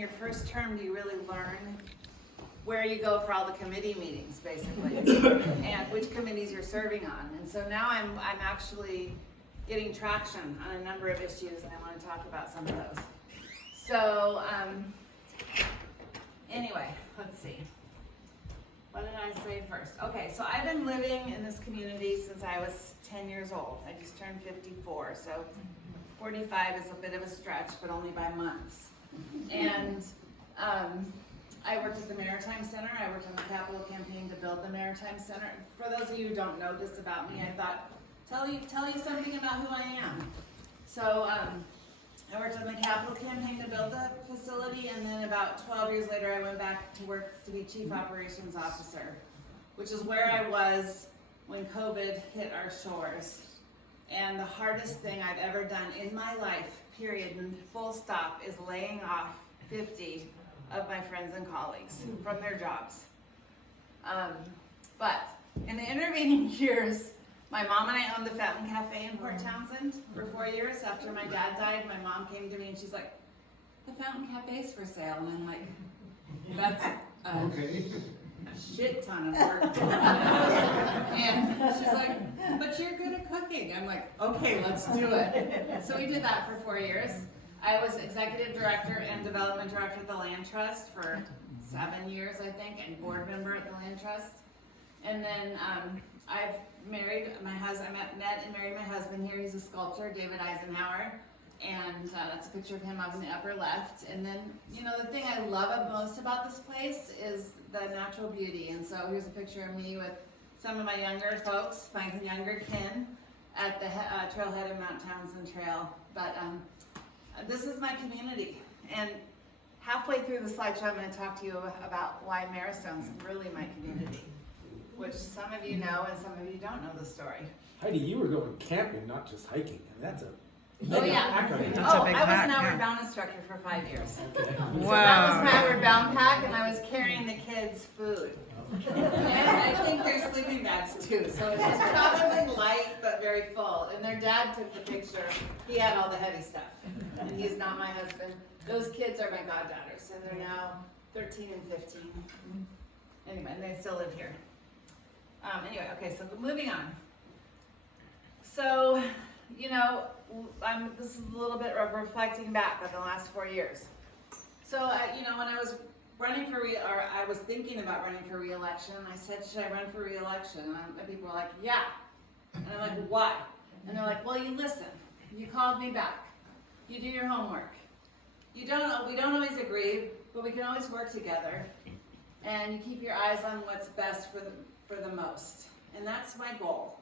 Your first term, you really learn where you go for all the committee meetings, basically, and which committees you're serving on. And so now I'm actually getting traction on a number of issues, and I want to talk about some of those. So anyway, let's see. What did I say first? Okay, so I've been living in this community since I was 10 years old. I just turned 54, so 45 is a bit of a stretch, but only by months. And I worked at the Maritime Center. I worked on the capital campaign to build the Maritime Center. For those of you who don't know this about me, I thought, tell you something about who I am. So I worked on the capital campaign to build the facility, and then about 12 years later, I went back to work to be Chief Operations Officer, which is where I was when COVID hit our shores. And the hardest thing I've ever done in my life, period, and full stop, is laying off 50 of my friends and colleagues from their jobs. But in the intervening years, my mom and I owned the Fountain Cafe in Port Townsend for 4 years. After my dad died, my mom came to me and she's like, "The Fountain Cafe's for sale." And I'm like, "That's Okay. a shit ton of work." And she's like, "But you're good at cooking." I'm like, "Okay, let's do it." So we did that for 4 years. I was executive director and development director at the Land Trust for 7 years, I think, and board member at the Land Trust. And then I've married my husband. I met and married my husband here. He's a sculptor, David Eisenhower, and that's a picture of him up in the upper left. And then, you know, the thing I love most about this place is the natural beauty. And so here's a picture of me with some of my younger folks, my younger kin, at the trailhead of Mount Townsend Trail. But this is my community, and halfway through the slideshow, I'm going to talk to you about why Marrowstone's really my community, which some of you know and some of you don't know the story. Heidi, you were going camping, not just hiking, and that's a Oh yeah. acronym. Oh, I was an Outward Bound instructor for 5 years. Okay. So that was my Outward Bound pack, and I was carrying the kids' food. And I think their sleeping bags too. So it was probably light but very full. And their dad took the picture. He had all the heavy stuff. And he's not my husband. Those kids are my goddaughters, and they're now 13 and 15. Anyway, and they still live here. Anyway, okay, so moving on. So, you know, this is a little bit of reflecting back on the last 4 years. So, you know, when I was running for I was thinking about running for re-election, I said, "Should I run for re-election?" And people were like, "Yeah." And I'm like, "Why?" And they're like, "Well, you listen. You called me back. You do your homework. We don't always agree, but we can always work together. And you keep your eyes on what's best for the most. And that's my goal.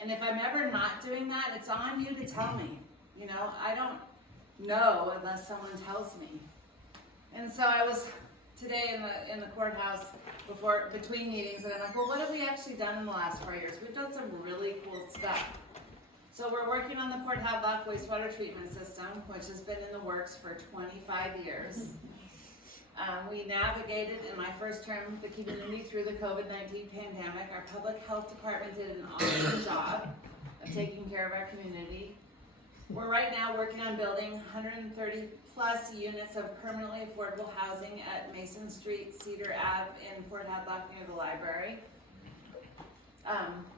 And if I'm ever not doing that, it's on you to tell me. You know, I don't know unless someone tells me." And so I was today in the courthouse between meetings, and I'm like, "Well, what have we actually done in the last 4 years?" We've done some really cool stuff. So we're working on the Port Hadlock wastewater treatment system, which has been in the works for 25 years. We navigated, in my first term, the community through the COVID-19 pandemic. Our public health department did an awesome job of taking care of our community. We're right now working on building 130 plus units of permanently affordable housing at Mason Street, Cedar Ave in Port Hadlock near the library.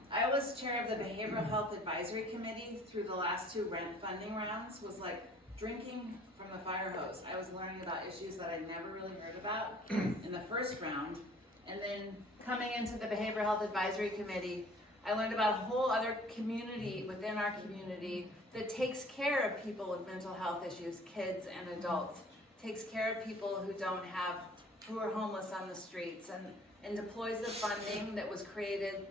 I was chair of the Behavioral Health Advisory Committee through the last 2 rent funding rounds. Was like drinking from the fire hose. I was learning about issues that I'd never really heard about in the first round. And then coming into the Behavioral Health Advisory Committee, I learned about a whole other community within our community that takes care of people with mental health issues, kids and adults, takes care of people who are homeless on the streets, and deploys the funding that was created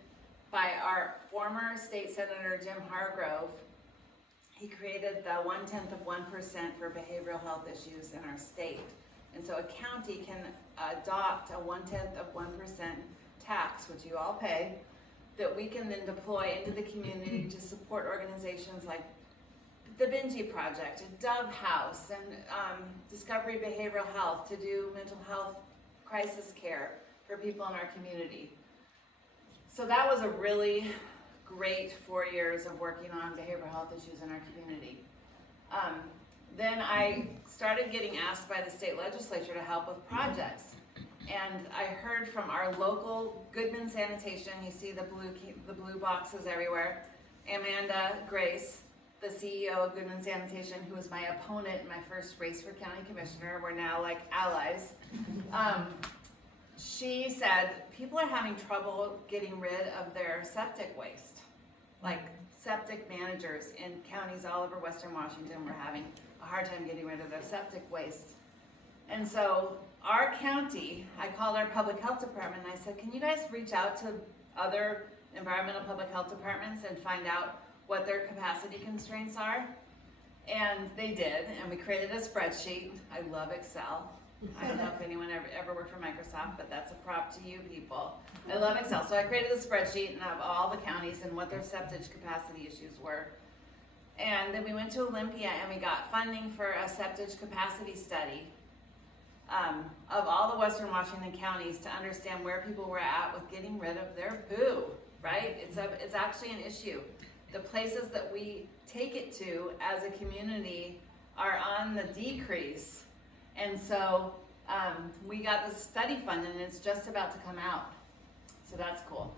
by our former state senator, Jim Hargrove. He created the 1/10 of 1% for behavioral health issues in our state. And so a county can adopt a 1/10 of 1% tax, which you all pay, that we can then deploy into the community to support organizations like the Benji Project, Dove House, and Discovery Behavioral Health to do mental health crisis care for people in our community. So that was a really great 4 years of working on behavioral health issues in our community. then I started getting asked by the state legislature to help with projects. And I heard from our local Goodman Sanitation, you see the blue boxes everywhere, Amanda Grace, the CEO of Goodman Sanitation, who was my opponent in my first race for county commissioner. We're now like allies. She said people are having trouble getting rid of their septic waste. Like septic managers in counties all over Western Washington were having a hard time getting rid of their septic waste. And so our county, I called our public health department and I said, can you guys reach out to other environmental public health departments and find out what their capacity constraints are? And they did, and we created a spreadsheet. I love Excel. I don't know if anyone ever worked for Microsoft, but that's a prop to you people. I love Excel. So I created a spreadsheet of all the counties and what their septic capacity issues were. And then we went to Olympia and we got funding for a septic capacity study of all the Western Washington counties to understand where people were at with getting rid of their poo, right? It's actually an issue. The places that we take it to as a community are on the decrease. And so we got this study funded and it's just about to come out. So that's cool.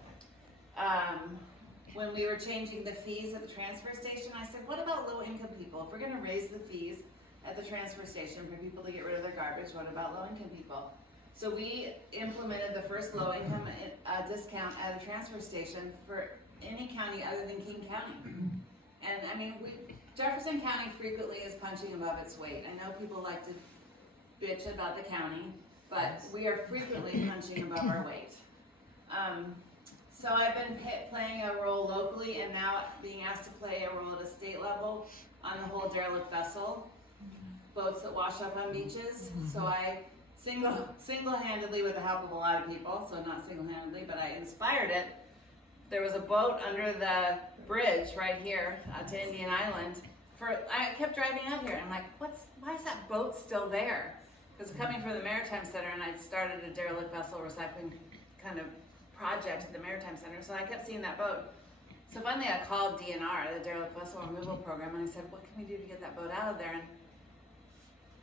When we were changing the fees at the transfer station, I said, what about low income people? If we're gonna raise the fees at the transfer station for people to get rid of their garbage, what about low income people? So we implemented the first low income discount at a transfer station for any county other than King County. And I mean, Jefferson County frequently is punching above its weight. I know people like to bitch about the county, but we are frequently punching above our weight. So I've been playing a role locally and now being asked to play a role at a state level on the whole derelict vessel, boats that wash up on beaches. So I single-handedly, with the help of a lot of people, so not single-handedly, but I inspired it. There was a boat under the bridge right here to Indian Island. I kept driving out here and I'm like, why is that boat still there? Because coming from the Maritime Center and I'd started a derelict vessel recycling kind of project at the Maritime Center, so I kept seeing that boat. So finally I called DNR, the Derelict Vessel Removal Program, and I said, what can we do to get that boat out of there? And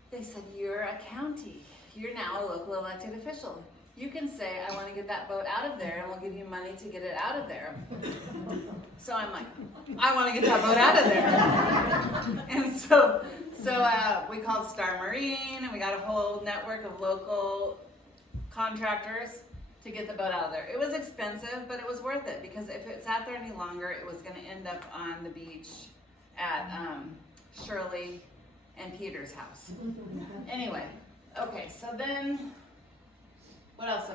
they said, you're a county. You're now a local elected official. You can say, I want to get that boat out of there and we'll give you money to get it out of there. So I'm like, I want to get that boat out of there. And so we called Star Marine and we got a whole network of local contractors to get the boat out of there. It was expensive, but it was worth it because if it sat there any longer, it was going to end up on the beach at Shirley and Peter's house. Anyway, okay, so then what else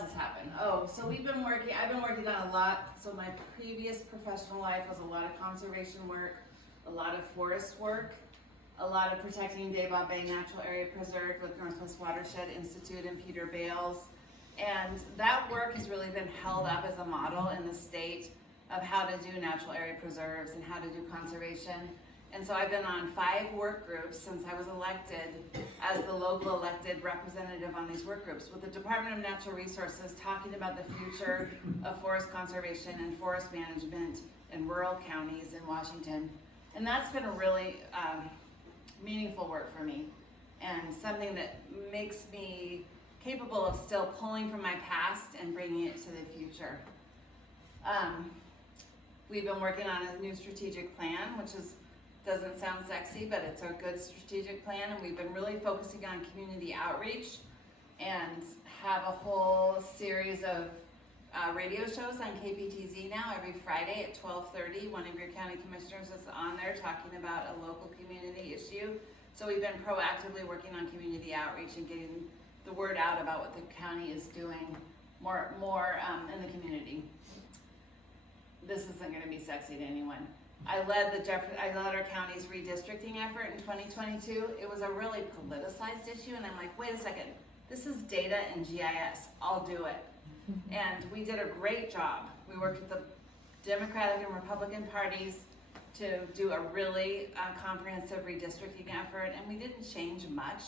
has happened? Oh, so I've been working on a lot. So my previous professional life was a lot of conservation work, a lot of forest work, a lot of protecting Daybah Bay Natural Area Preserve with Northwest Watershed Institute and Peter Bales. And that work has really been held up as a model in the state of how to do natural area preserves and how to do conservation. And so I've been on 5 work groups since I was elected as the local elected representative on these work groups with the Department of Natural Resources talking about the future of forest conservation and forest management in rural counties in Washington. And that's been a really meaningful work for me and something that makes me capable of still pulling from my past and bringing it to the future. We've been working on a new strategic plan, which doesn't sound sexy, but it's a good strategic plan, and we've been really focusing on community outreach and have a whole series of radio shows on KPTZ now every Friday at 12:30. One of your county commissioners is on there talking about a local community issue. So we've been proactively working on community outreach and getting the word out about what the county is doing more in the community. This isn't going to be sexy to anyone. I led our county's redistricting effort in 2022. It was a really politicized issue, and I'm like, wait a second, this is data and GIS. I'll do it. And we did a great job. We worked with the Democratic and Republican parties to do a really comprehensive redistricting effort, and we didn't change much,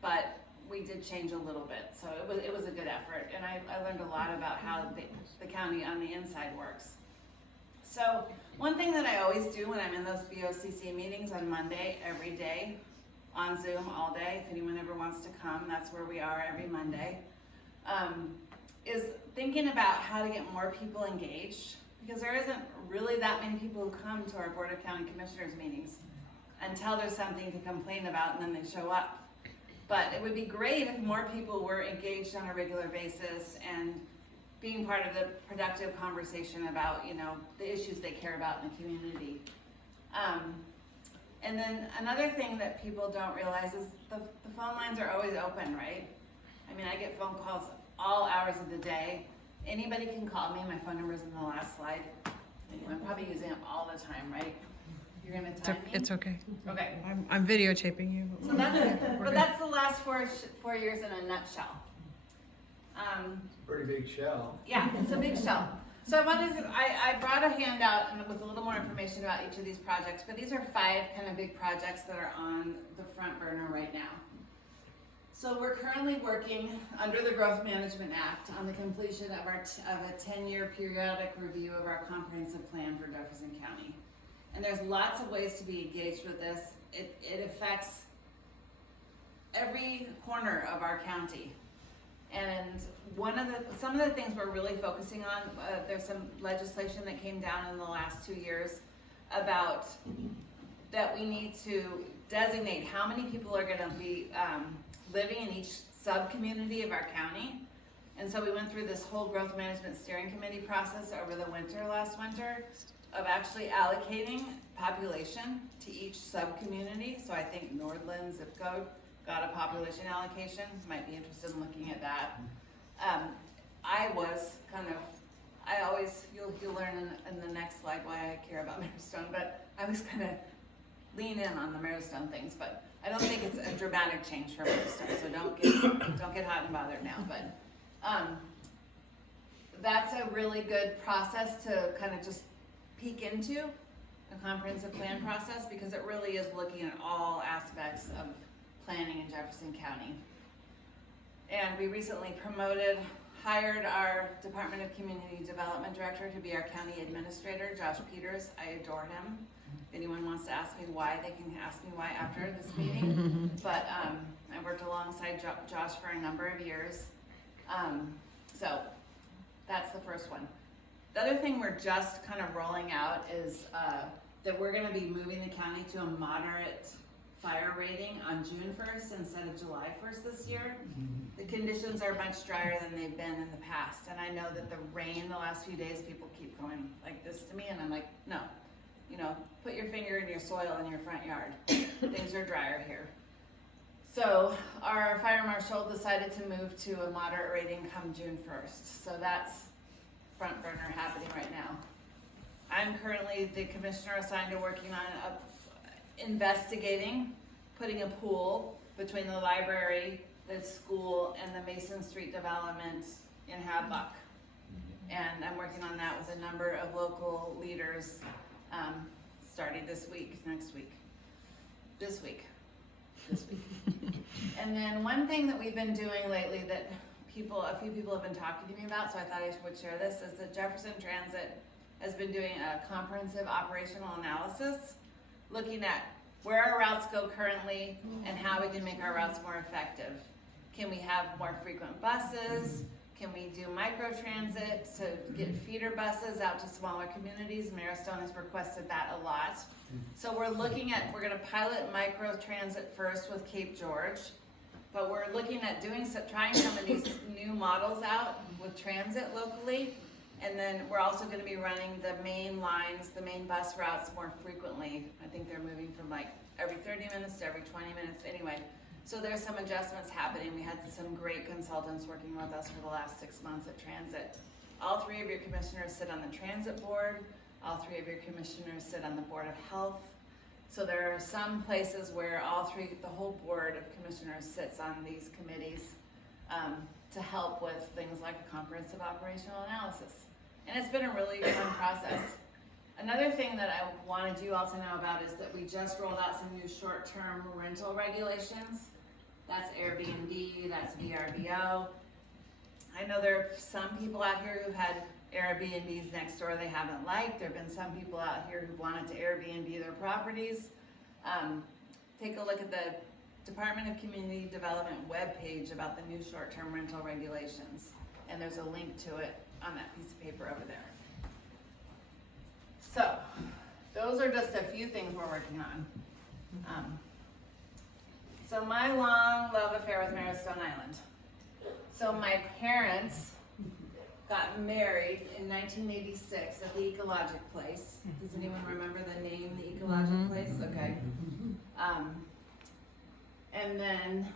but we did change a little bit. So it was a good effort, and I learned a lot about how the county on the inside works. So one thing that I always do when I'm in those BOCC meetings on Monday, every day, on Zoom all day, if anyone ever wants to come, that's where we are every Monday, is thinking about how to get more people engaged, because there isn't really that many people who come to our Board of County Commissioners meetings until there's something to complain about and then they show up. But it would be great if more people were engaged on a regular basis and being part of the productive conversation about, you know, the issues they care about in the community. And then another thing that people don't realize is the phone lines are always open, right? I mean, I get phone calls all hours of the day. Anybody can call me. My phone number is in the last slide. I'm probably using it all the time, right? You're gonna time me? It's okay. Okay. I'm videotaping you. So that's the last 4 years in a nutshell. Pretty big shell. Yeah, it's a big shell. So I brought a handout with a little more information about each of these projects, but these are 5 kind of big projects that are on the front burner right now. So we're currently working under the Growth Management Act on the completion of a 10-year periodic review of our comprehensive plan for Jefferson County. And there's lots of ways to be engaged with this. It affects every corner of our county. And some of the things we're really focusing on, there's some legislation that came down in the last 2 years about that we need to designate how many people are gonna be living in each sub-community of our county. And so we went through this whole growth management steering committee process over the last winter, of actually allocating population to each sub-community. So I think Nordland zip code got a population allocation, might be interested in looking at that. You'll learn in the next slide why I care about Marrowstone, but I was kind of lean in on the Marrowstone things, but I don't think it's a dramatic change for Marrowstone, so don't get hot and bothered now, but that's a really good process to kind of just peek into a comprehensive plan process, because it really is looking at all aspects of planning in Jefferson County. And we recently hired our Department of Community Development Director to be our county administrator, Josh Peters. I adore him. If anyone wants to ask me why, they can ask me why after this meeting. But I worked alongside Josh for a number of years. So that's the first one. The other thing we're just kind of rolling out is that we're gonna be moving the county to a moderate fire rating on June 1st instead of July 1st this year. The conditions are much drier than they've been in the past, and I know that the rain the last few days, people keep going like this to me, and I'm like, no, you know, put your finger in your soil in your front yard. Things are drier here. So our fire marshal decided to move to a moderate rating come June 1st. So that's front burner happening right now. I'm currently the commissioner assigned to working on investigating putting a pool between the library, the school, and the Mason Street development in Hadlock. And I'm working on that with a number of local leaders, starting this week. And then one thing that we've been doing lately that a few people have been talking to me about, so I thought I would share this, is that Jefferson Transit has been doing a comprehensive operational analysis, looking at where our routes go currently and how we can make our routes more effective. Can we have more frequent buses? Can we do micro-transit to get feeder buses out to smaller communities? Marrowstone has requested that a lot. So we're gonna pilot micro-transit first with Cape George, but we're looking at trying some of these new models out with transit locally. And then we're also gonna be running the main lines, the main bus routes more frequently. I think they're moving from like every 30 minutes to every 20 minutes anyway. So there's some adjustments happening. We had some great consultants working with us for the last 6 months at Transit. All 3 of your commissioners sit on the Transit Board. All 3 of your commissioners sit on the Board of Health. So there are some places where the whole Board of Commissioners sits on these committees to help with things like a comprehensive operational analysis. And it's been a really fun process. Another thing that I wanted you all to know about is that we just rolled out some new short-term rental regulations. That's Airbnb, that's VRBO. I know there are some people out here who've had Airbnbs next door they haven't liked. There've been some people out here who wanted to Airbnb their properties. Take a look at the Department of Community Development webpage about the new short-term rental regulations. And there's a link to it on that piece of paper over there. So, those are just a few things we're working on. So my long love affair with Marrowstone Island. So my parents got married in 1986 at the Ecologic Place. Does anyone remember the name, the Ecologic Place? Okay. And then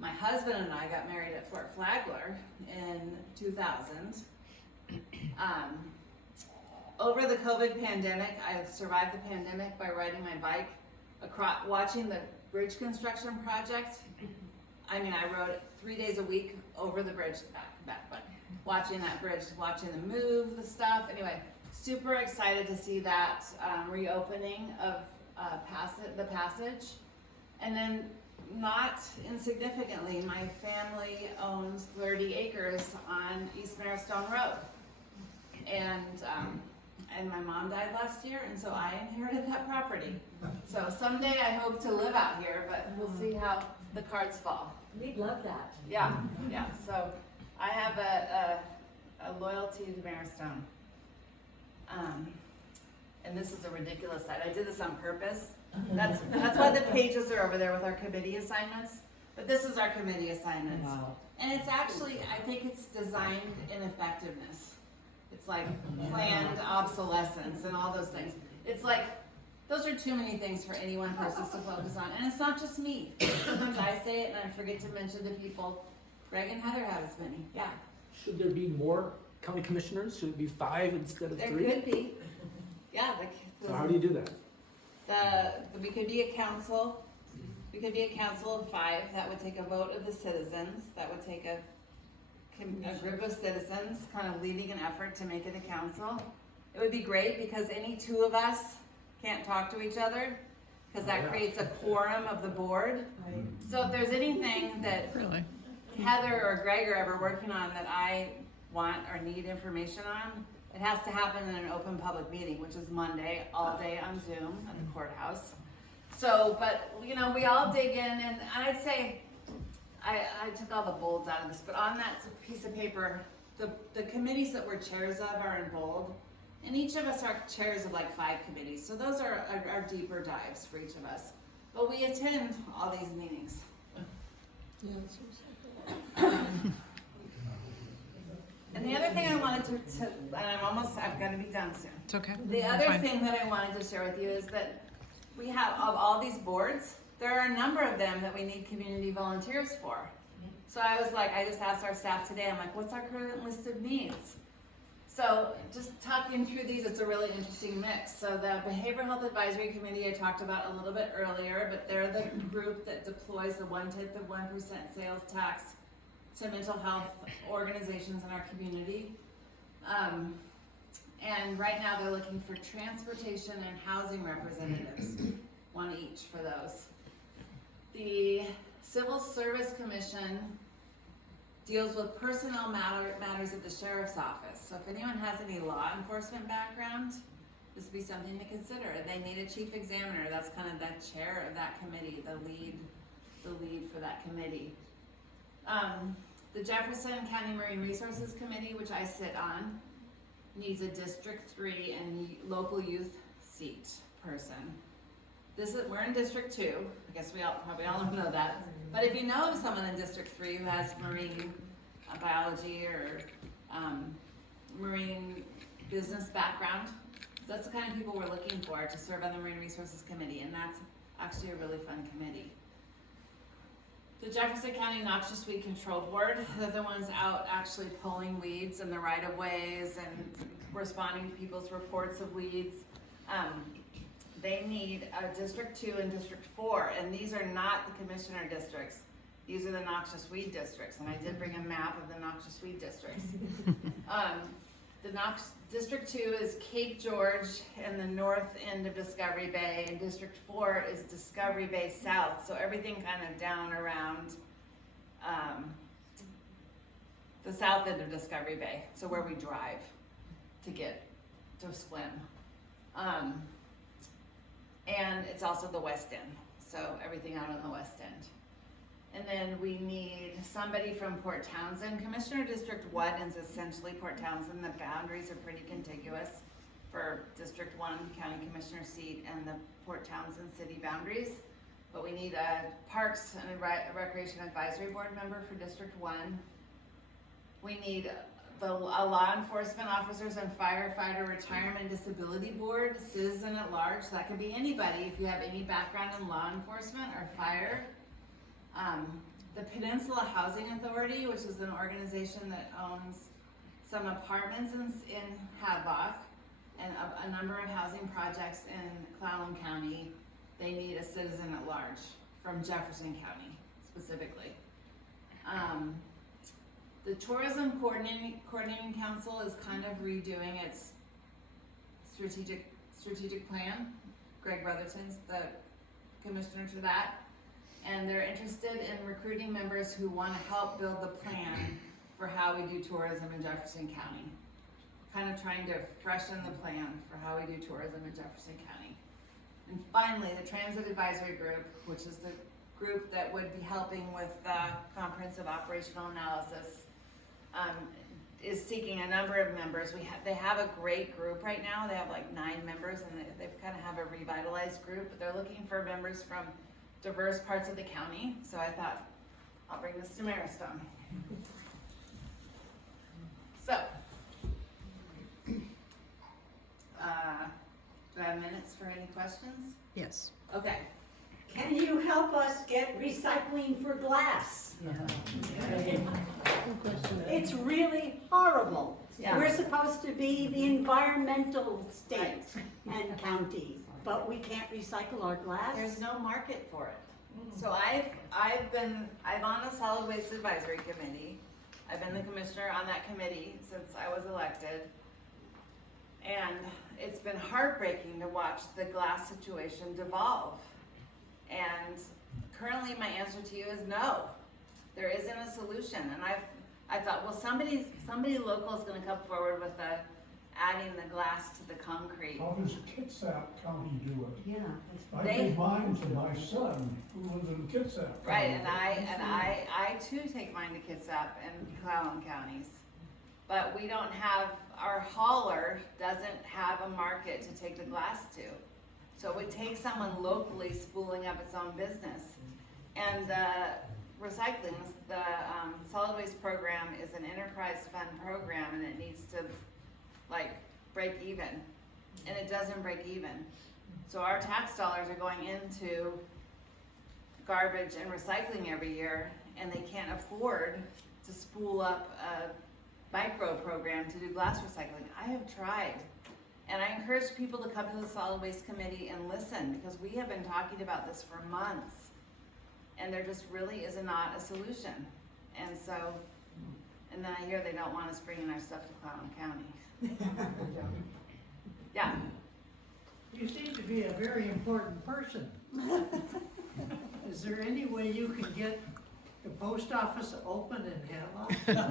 my husband and I got married at Fort Flagler in 2000. Over the COVID pandemic, I survived the pandemic by riding my bike across, watching the bridge construction project. I mean, I rode 3 days a week over the bridge, back, watching that bridge, watching them move the stuff. Anyway, super excited to see that reopening of the passage. And then, not insignificantly, my family owns 30 acres on East Marrowstone Road. And my mom died last year, and so I inherited that property. So someday I hope to live out here, but we'll see how the cards fall. We'd love that. Yeah. So I have a loyalty to Marrowstone. And this is a ridiculous site. I did this on purpose. That's why the pages are over there with our committee assignments. But this is our committee assignments. Wow. And it's actually, I think it's designed ineffectiveness. It's like planned obsolescence and all those things. It's like, those are too many things for any one person to focus on. And it's not just me. Sometimes I say it and I forget to mention to people, Greg and Heather have as many. Yeah. Should there be more county commissioners? Should it be 5 instead of 3? There could be. Yeah. So how do you do that? We could be a council. We could be a council of 5. That would take a vote of the citizens. That would take a group of citizens kind of leading an effort to make it a council. It would be great because any 2 of us can't talk to each other because that creates a quorum of the board. Right. So if there's anything that Heather or Greg are ever working on that I want or need information on, it has to happen in an open public meeting, which is Monday, all day on Zoom at the courthouse. So, but you know, we all dig in, and I'd say, I took all the bolds out of this, but on that piece of paper, the committees that we're chairs of are in bold, and each of us are chairs of like 5 committees. So those are our deeper dives for each of us. But we attend all these meetings. And the other thing I wanted to and I'm gonna be done soon. It's okay. The other thing that I wanted to share with you is that we have, of all these boards, there are a number of them that we need community volunteers for. So I was like, I just asked our staff today, I'm like, what's our current list of needs? So just talking through these, it's a really interesting mix. So the Behavioral Health Advisory Committee I talked about a little bit earlier, but they're the group that deploys the 1/10 of 1% sales tax to mental health organizations in our community. And right now they're looking for transportation and housing representatives, 1 each for those. The Civil Service Commission deals with personnel matters at the sheriff's office. So if anyone has any law enforcement background, this would be something to consider. They need a chief examiner. That's kind of that chair of that committee, the lead for that committee. The Jefferson County Marine Resources Committee, which I sit on, needs a District 3 and local youth seat person. We're in District 2. I guess we probably all know that. But if you know of someone in District 3 who has marine biology or marine business background, that's the kind of people we're looking for to serve on the Marine Resources Committee, and that's actually a really fun committee. The Jefferson County Noxious Weed Control Board, they're the ones out actually pulling weeds in the right-of-ways and responding to people's reports of weeds. They need a District 2 and District 4, and these are not the commissioner districts. These are the noxious weed districts, and I did bring a map of the noxious weed districts. District 2 is Cape George and the north end of Discovery Bay, and District 4 is Discovery Bay South, so everything kind of down around the south end of Discovery Bay, so where we drive to get to swim. And it's also the west end, so everything out on the west end. And then we need somebody from Port Townsend. Commissioner District 1 is essentially Port Townsend. The boundaries are pretty contiguous for District 1 County Commissioner seat and the Port Townsend city boundaries. But we need a Parks and Recreation Advisory Board member for District 1. We need a law enforcement officers and firefighter retirement disability board, citizen at large. So that could be anybody if you have any background in law enforcement or fire. The Peninsula Housing Authority, which is an organization that owns some apartments in Hadlock and a number of housing projects in Clallam County. They need a citizen at large from Jefferson County specifically. The Tourism Coordinating Council is kind of redoing its strategic plan. Greg Brotherton's the commissioner to that. And they're interested in recruiting members who want to help build the plan for how we do tourism in Jefferson County. Kind of trying to freshen the plan for how we do tourism in Jefferson County. And finally, the Transit Advisory Group, which is the group that would be helping with comprehensive operational analysis, is seeking a number of members. They have a great group right now. They have like 9 members, and they kind of have a revitalized group. But they're looking for members from diverse parts of the county. So I thought, I'll bring this to Marrowstone. So, do I have minutes for any questions? Yes. Okay. Can you help us get recycling for glass? It's really horrible. Yeah. We're supposed to be the environmental state and county, but we can't recycle our glass. There's no market for it. So I'm on the Solid Waste Advisory Committee. I've been the commissioner on that committee since I was elected. And it's been heartbreaking to watch the glass situation devolve. And currently my answer to you is no. There isn't a solution. And I thought, well, somebody local is gonna come forward with adding the glass to the concrete. How does Kitsap County do it? Yeah. I give mine to my son who lives in Kitsap County. Right, and I too take mine to Kitsap and Clallam counties. But we don't have, our hauler doesn't have a market to take the glass to. So it would take someone locally spooling up its own business. And the recycling, the solid waste program is an enterprise fund program, and it needs to break even. And it doesn't break even. So our tax dollars are going into garbage and recycling every year, and they can't afford to spool up a micro program to do glass recycling. I have tried. And I encourage people to come to the solid waste committee and listen, because we have been talking about this for months. And there just really is not a solution. And so, and then I hear they don't want us bringing our stuff to Clallam County. Yeah. You seem to be a very important person. Is there any way you can get the post office open in Hadlock? Well,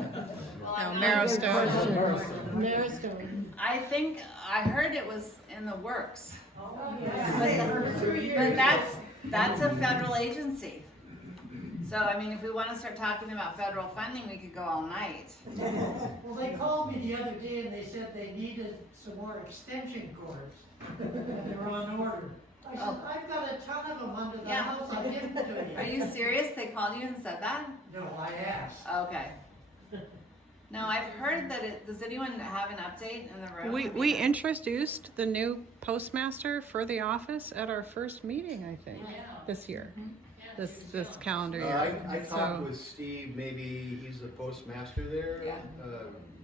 No, I'm not- Marrowstone. I heard it was in the works. Oh, But that's a federal agency. So, I mean, if we want to start talking about federal funding, we could go all night. Well, they called me the other day and they said they needed some more extension cords. And they were on order. I said, I've got a ton of them under the Yeah. house, I'll give them to you. Are you serious? They called you and said that? No, I asked. Okay. No, I've heard that does anyone have an update in the room? We introduced the new postmaster for the office at our first meeting, I think, this year, this calendar year. I So- talked with Steve, maybe he's the postmaster there, Yeah.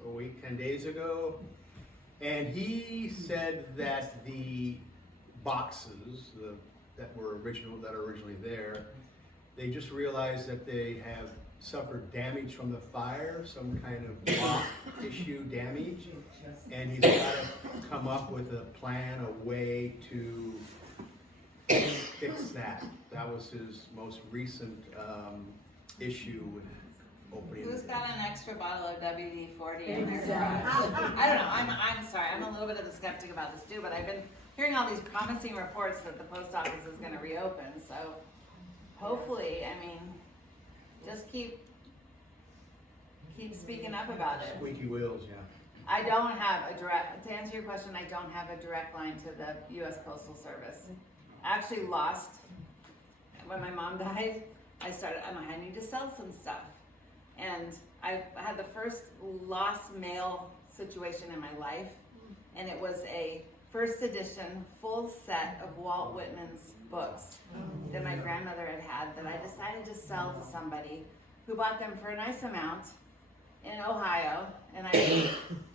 a week, 10 days ago. And he said that the boxes that are originally there, they just realized that they have suffered damage from the fire, some kind of block issue damage. And he's got to come up with a plan, a way to fix that. That was his most recent issue opening. Who's got an extra bottle of WD-40 in their Exactly. garage? I don't know, I'm sorry, I'm a little bit of a skeptic about this too, but I've been hearing all these promising reports that the post office is gonna reopen, so hopefully, I mean, just keep speaking up about it. Squeaky wheels, yeah. I don't have a direct, to answer your question, I don't have a direct line to the US Postal Service. I actually lost, when my mom died, I'm like, I need to sell some stuff. And I had the first lost mail situation in my life, and it was a first edition full set of Walt Whitman's books that my grandmother had that I decided to sell to somebody who bought them for a nice amount in Ohio, and I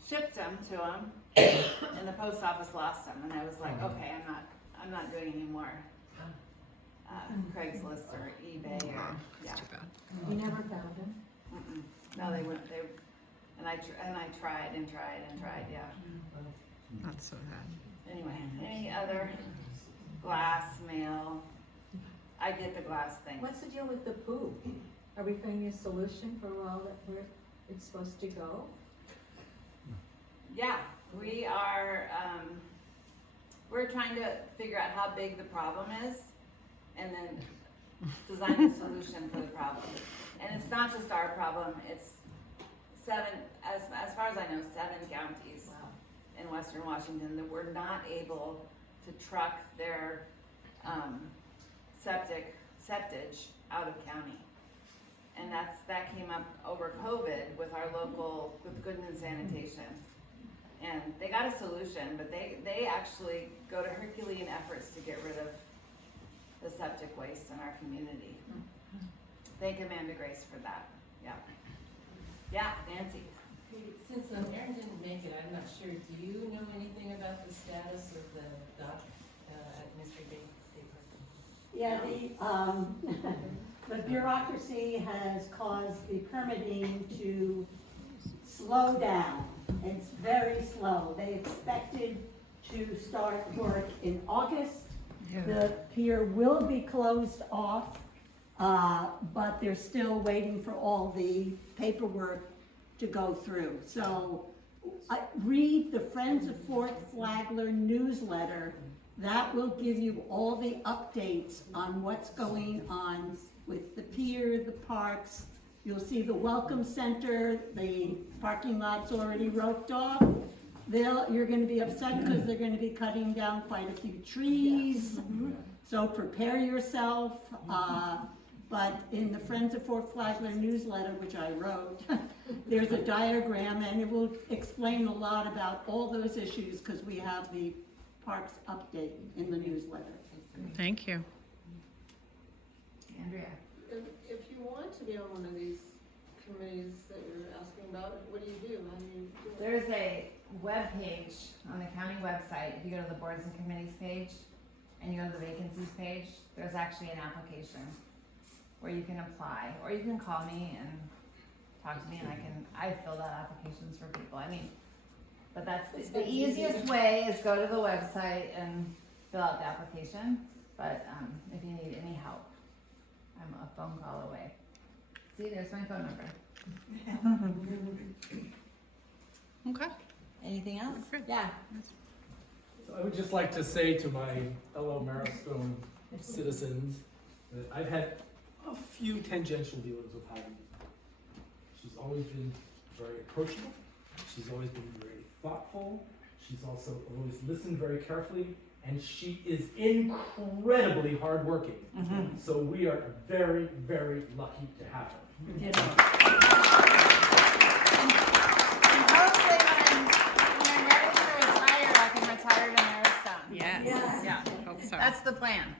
shipped them to him, and the post office lost them, and I was like, okay, I'm not doing any more Craigslist or eBay or, yeah. Too bad. You never found him? Mm-mm. No, and I tried, yeah. That's so bad. Anyway, any other glass mail? I get the glass thing. What's the deal with the poo? Are we finding a solution for all that where it's supposed to go? Yeah, we are, we're trying to figure out how big the problem is and then design a solution for the problem. And it's not just our problem, it's as far as I know, 7 counties in Western Washington that were not able to truck their septage out of county. And that came up over COVID with our local, with Goodman Sanitation. And they got a solution, but they actually go to Herculean efforts to get rid of the septic waste in our community. Thank Amanda Grace for that, yeah. Yeah, Nancy. Since Aaron didn't make it, I'm not sure, do you know anything about the status of the dock at Mystery Bay State Park? Yeah, the bureaucracy has caused the permitting to slow down. It's very slow. They expected to start work in August. The pier will be closed off, but they're still waiting for all the paperwork to go through. So read the Friends of Fort Flagler newsletter. That will give you all the updates on what's going on with the pier, the parks. You'll see the Welcome Center, the parking lot's already roped off. You're gonna be upset because they're gonna be cutting down quite a few trees. So prepare yourself. But in the Friends of Fort Flagler newsletter, which I wrote, there's a diagram and it will explain a lot about all those issues because we have the parks update in the newsletter. Thank you. Andrea. If you want to be on one of these committees that you're asking about, what do you do? How do you do it? There's a web page on the county website. If you go to the boards and committees page and you go to the vacancies page, there's actually an application where you can apply, or you can call me and talk to me and I filled out applications for people. I mean, but that's the easiest way is go to the website and fill out the application. But if you need any help, I'm a phone call away. See, there's my phone number. Okay. Anything else? Good. Yeah. So I would just like to say to my fellow Marrowstone citizens that I've had a few tangential dealings with Heidi. She's always been very approachable. She's always been very thoughtful. She's also always listened very carefully, and she is incredibly hardworking. So we are very, very lucky to have her. Hopefully when I'm ready to retire, I can retire to Marrowstone. Yes. Yeah. Yeah, Hope so. that's the plan.